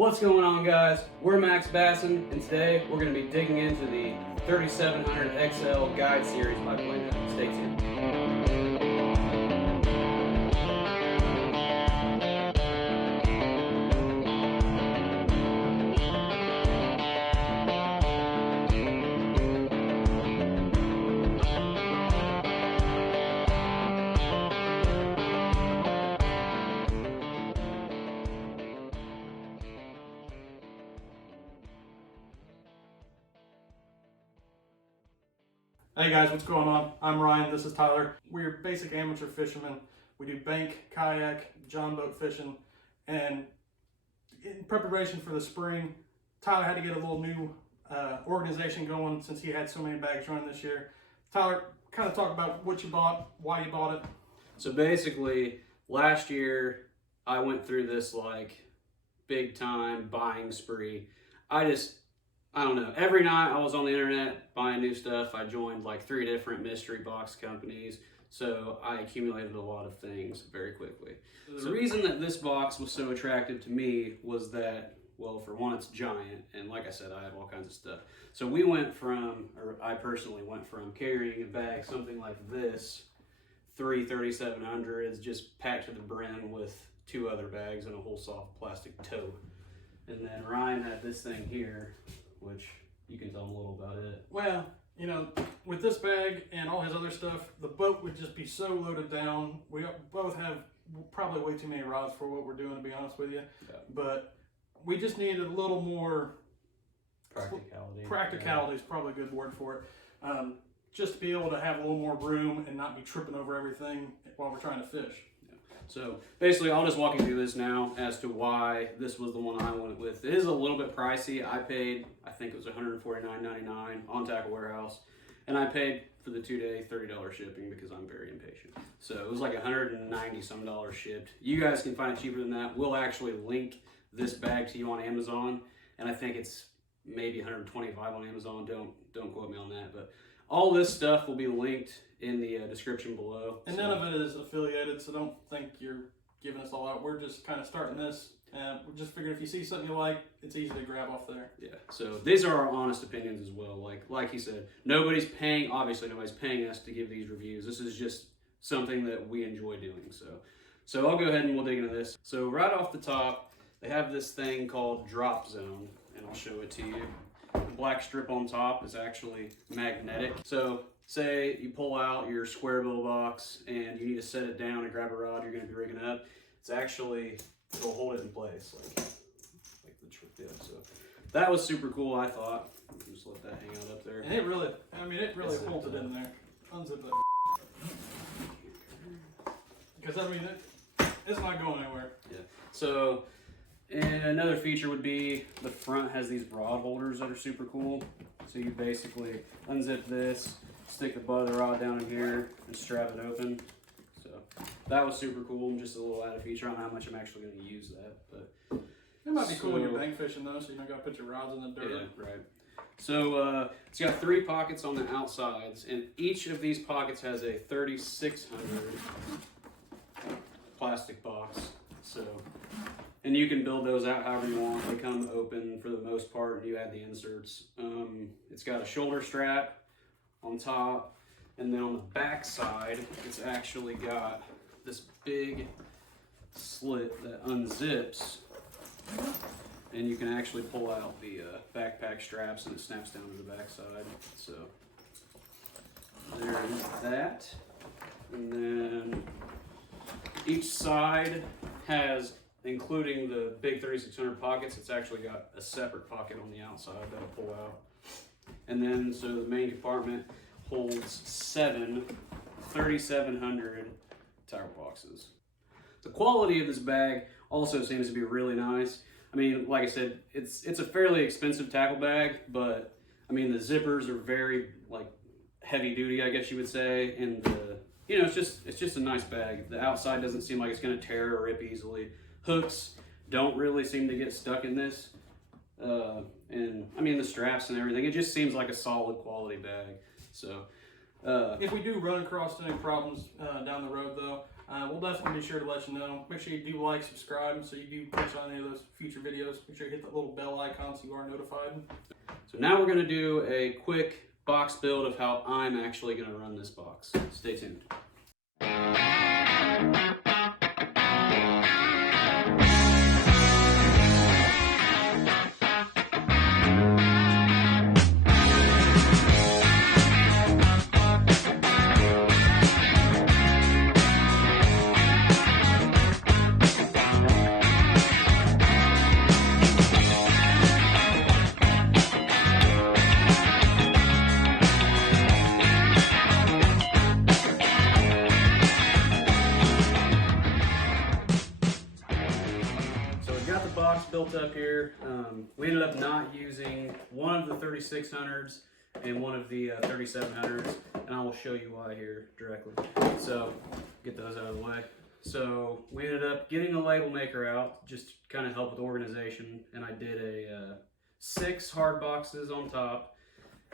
What's going on, guys? We're Max Basson, and today we're going to be digging into the 3700 XL Guide Series by Plano. Stay tuned. Hey guys, what's going on? I'm Ryan, this is Tyler. We're basic amateur fishermen. We do bank, kayak, john boat fishing, and in preparation for the spring, Tyler had to get a little new organization going since he had so many bags running this year. Tyler, kind of talk about what you bought, why you bought it. So basically, last year I went through this like big time buying spree. I don't know. Every night I was on the internet buying new stuff. I joined like 3 different mystery box companies. So I accumulated a lot of things very quickly. The reason that this box was so attractive to me was that, well, for one, it's giant. And like I said, I have all kinds of stuff. So I personally went from carrying a bag, something like this, 3 3700s just packed to the brim with 2 other bags and a whole soft plastic tote. And then Ryan had this thing here, which you can tell him a little about it. Well, you know, with this bag and all his other stuff, the boat would just be so loaded down. We both have probably way too many rods for what we're doing, to be honest with you. Yeah. But we just needed a little more Practicality. Practicality is probably a good word for it. Just to be able to have a little more room and not be tripping over everything while we're trying to fish. So basically, I'll just walk you through this now as to why this was the one I went with. It is a little bit pricey. I paid, I think it was $149.99 on Tackle Warehouse, and I paid for the 2-day $30 shipping because I'm very impatient. So it was like $190 some shipped. You guys can find it cheaper than that. We'll actually link this bag to you on Amazon, and I think it's maybe $125 on Amazon. Don't quote me on that, but all this stuff will be linked in the description below. And none of it is affiliated, so don't think you're giving us all out. We're just kind of starting this, and we just figured if you see something you like, it's easy to grab off there. Yeah, so these are our honest opinions as well. Like he said, nobody's paying us to give these reviews. This is just something that we enjoy doing. So I'll go ahead and we'll dig into this. So right off the top, they have this thing called Drop Zone, and I'll show it to you. The black strip on top is actually magnetic. So say you pull out your square bill box and you need to set it down and grab a rod you're going to be rigging up. It'll hold it in place like the trick did. So that was super cool, I thought. Just let that hang out up there. And it really holds it in there. Unzip that. Because it's not going anywhere. Yeah. So, and another feature would be the front has these rod holders that are super cool. So you basically unzip this, stick the butt of the rod down in here, and strap it open. So that was super cool. Just a little added feature. I don't know how much I'm actually going to use that, but it might be cool when you're bank fishing though, so you don't got to put your rods in the dirt. Yeah, right. So it's got 3 pockets on the outsides, and each of these pockets has a 3600 plastic box. So, and you can build those out however you want. They come open for the most part, and you add the inserts. It's got a shoulder strap on top, and then on the back side, it's actually got this big slit that unzips, and you can actually pull out the backpack straps, and it snaps down to the back side. So there's that, and then each side has, including the big 3600 pockets, it's actually got a separate pocket on the outside that'll pull out. And then, so the main compartment holds 7 3700 tackle boxes. The quality of this bag also seems to be really nice. I mean, like I said, it's a fairly expensive tackle bag, but I mean, the zippers are very heavy duty, I guess you would say, and it's just a nice bag. The outside doesn't seem like it's going to tear or rip easily. Hooks don't really seem to get stuck in this. And I mean, the straps and everything, it just seems like a solid quality bag. So if we do run across any problems down the road though, We'll definitely be sure to let you know. Make sure you do like, subscribe, so you do catch on any of those future videos. Make sure you hit that little bell icon so you are notified. So now we're going to do a quick box build of how I'm actually going to run this box. Stay tuned. Box built up here. We ended up not using one of the 3600s and one of the 3700s, and I will show you why here directly. So get those out of the way. So we ended up getting a label maker out just to kind of help with organization, and I did a 6 hard boxes on top.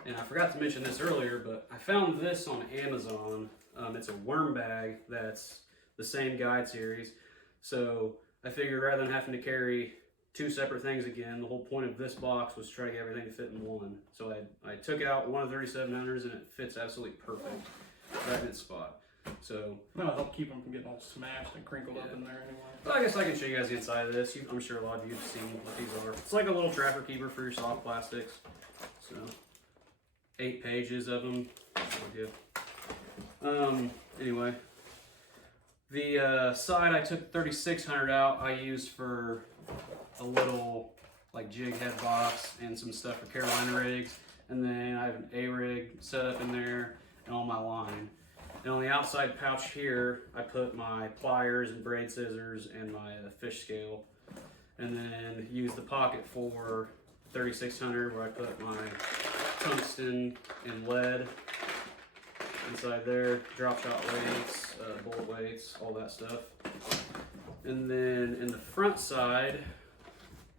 And I forgot to mention this earlier, but I found this on Amazon. It's a worm bag that's the same guide series. So I figured rather than having to carry 2 separate things again, the whole point of this box was to try to get everything to fit in one. So I took out one of the 3700s and it fits absolutely perfect right in its spot. So that'll help keep them from getting all smashed and crinkled up in there anyway. Well, I guess I can show you guys the inside of this. I'm sure a lot of you have seen what these are. It's like a little trapper keeper for your soft plastics. So 8 pages of them. Anyway. The side I took 3600 out, I used for a little like jig head box and some stuff for Carolina rigs, and then I have an A-rig set up in there and all my line. And on the outside pouch here, I put my pliers and braid scissors and my fish scale, and then use the pocket for 3600 where I put my tungsten and lead inside there, drop shot weights, bullet weights, all that stuff. And then in the front side,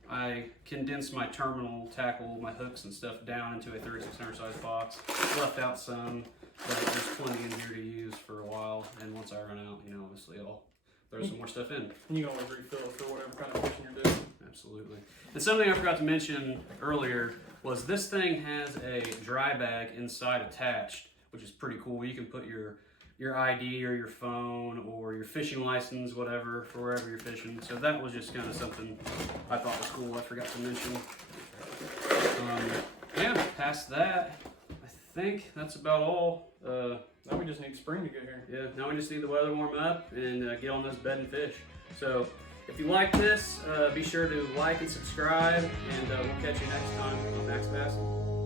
I condensed my terminal tackle, my hooks and stuff down into a 3600 size box. Left out some, but there's plenty in here to use for a while. And once I run out, obviously I'll throw some more stuff in. You can always refill it for whatever kind of fishing you're doing. Absolutely. And something I forgot to mention earlier was this thing has a dry bag inside attached, which is pretty cool. You can put your ID or your phone or your fishing license, whatever, for wherever you're fishing. So that was just kind of something I thought was cool I forgot to mention. Yeah, past that, I think that's about all. Now we just need spring to get here. Yeah, now we just need the weather to warm up and get on this bed and fish. So if you like this, be sure to like and subscribe, and we'll catch you next time on Max Bassin'.